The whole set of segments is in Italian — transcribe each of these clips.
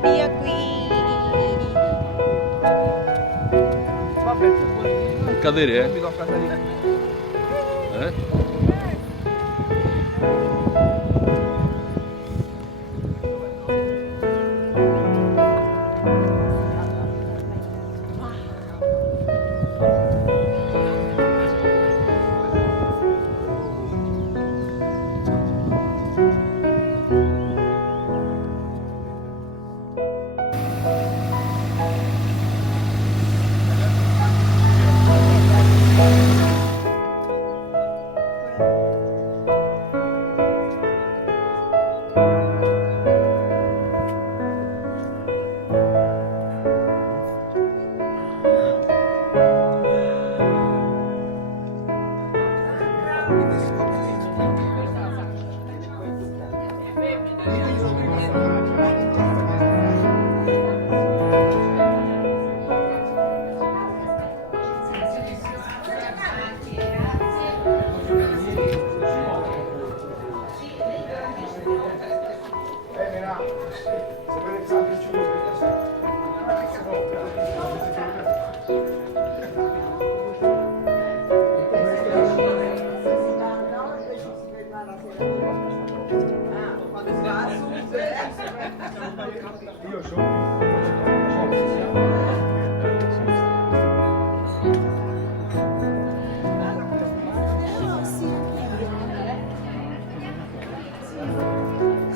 galleria qui. Vabbè, tu puoi Non cadere, mi tocca salire. Eh?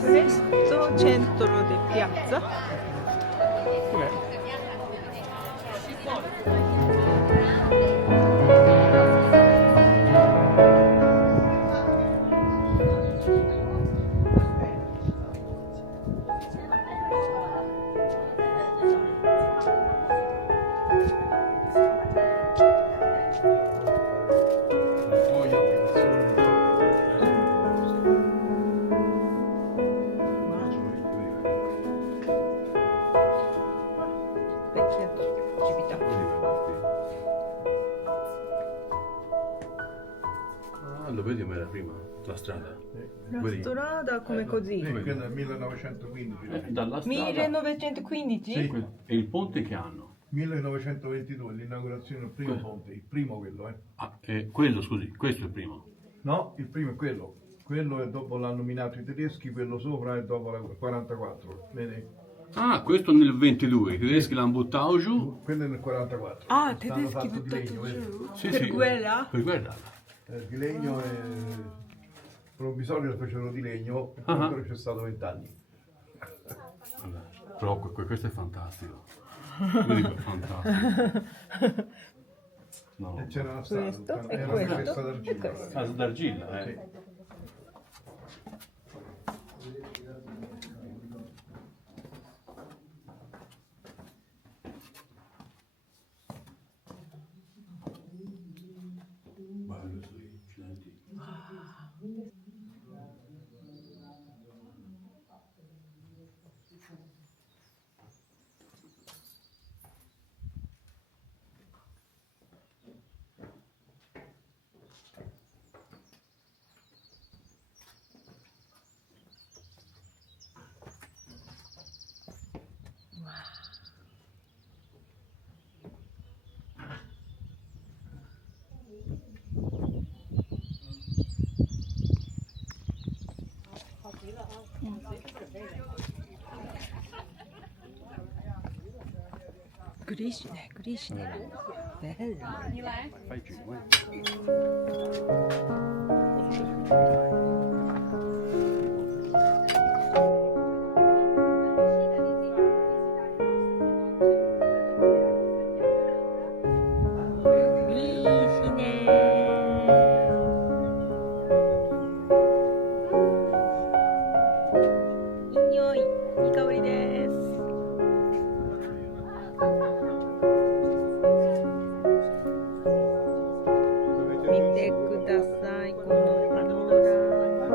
Questo centro di piazza. Vecchia civiltà. Ah, lo vedi com'era prima? La strada? La Vedi? strada come così. Sì, quello è 1915. Dalla strada 1915? Sì. e il ponte che hanno? 1922, l'inaugurazione del primo Quello. ponte, il primo quello, eh. Ah, quello, scusi, questo è il primo. No, il primo è quello. Quello è dopo l'hanno nominato i tedeschi, quello sopra è dopo la 44. Vedi? Ah, questo nel 22, i tedeschi l'hanno buttato giù. Quello è nel 44. Ah, Stanno tedeschi fatto di buttati legno, vedi? giù? Sì, Per sì. guerra? Per guerra. Di legno e provvisorio lo facevano di legno, e Ah. ancora c'è stato 20 anni. Però questo è fantastico. Vedi che è fantastico. No. E c'era la strada, Questo e era questo una festa e d'argilla. questo. Casa d'argilla, Sì. Bello, sì, accidenti. Grishne, Grishne. Bello. Fai il giro, Cosa succede? Mite kudasai, このパノラマ。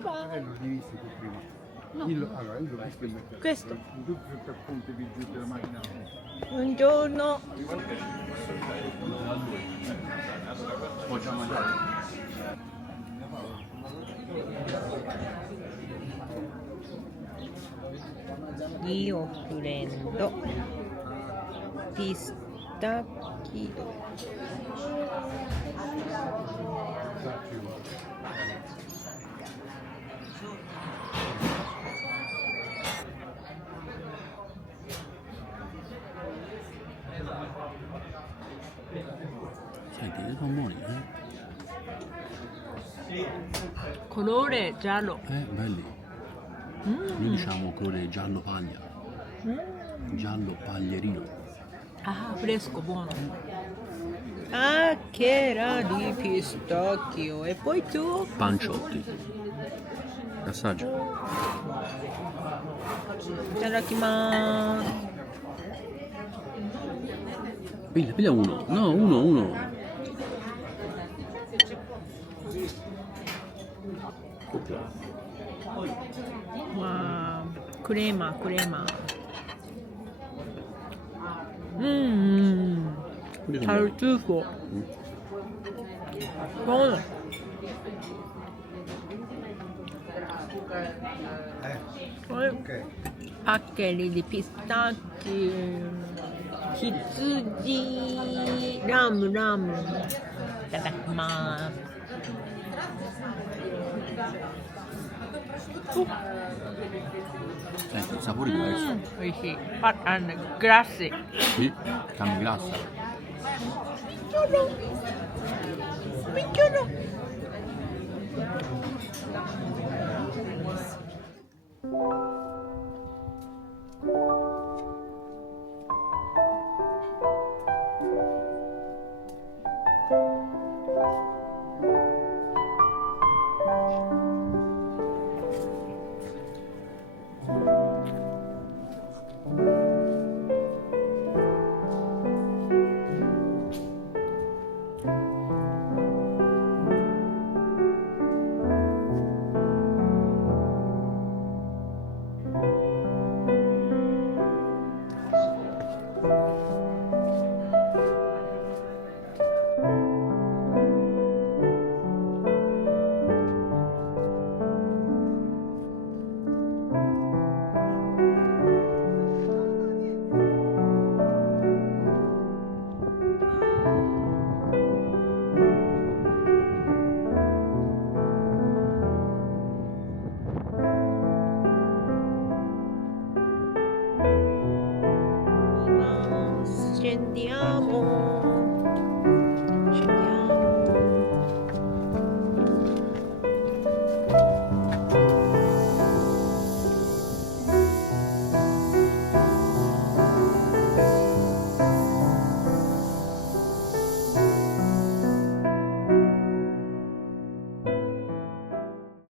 Bye bye. L'ho rivisto tu prima. Allora, io l'ho visto in mercato. Questo. Tu sotto appunto di giù della macchina. Buongiorno. Facciamo mangiare. Io prendo pistacchio. Senti, sono buoni, Colore giallo. belli. Noi diciamo colore giallo paglia. Giallo paglierino. Ah, fresco, buono. Ah, che era di pistacchio. E poi tu? Panciotti. Assaggia. Itadakimasu. Piglia uno. No, uno. Wow. Crema. Tartufo. Buono. Ok. Paccheri di pistacchi. Hitsuji. Ramu. Itadakimasu. Senti, il sapore è diverso. Oishi. Hot and grassy. Sì, carne grassa. Buongiorno. Scendiamo.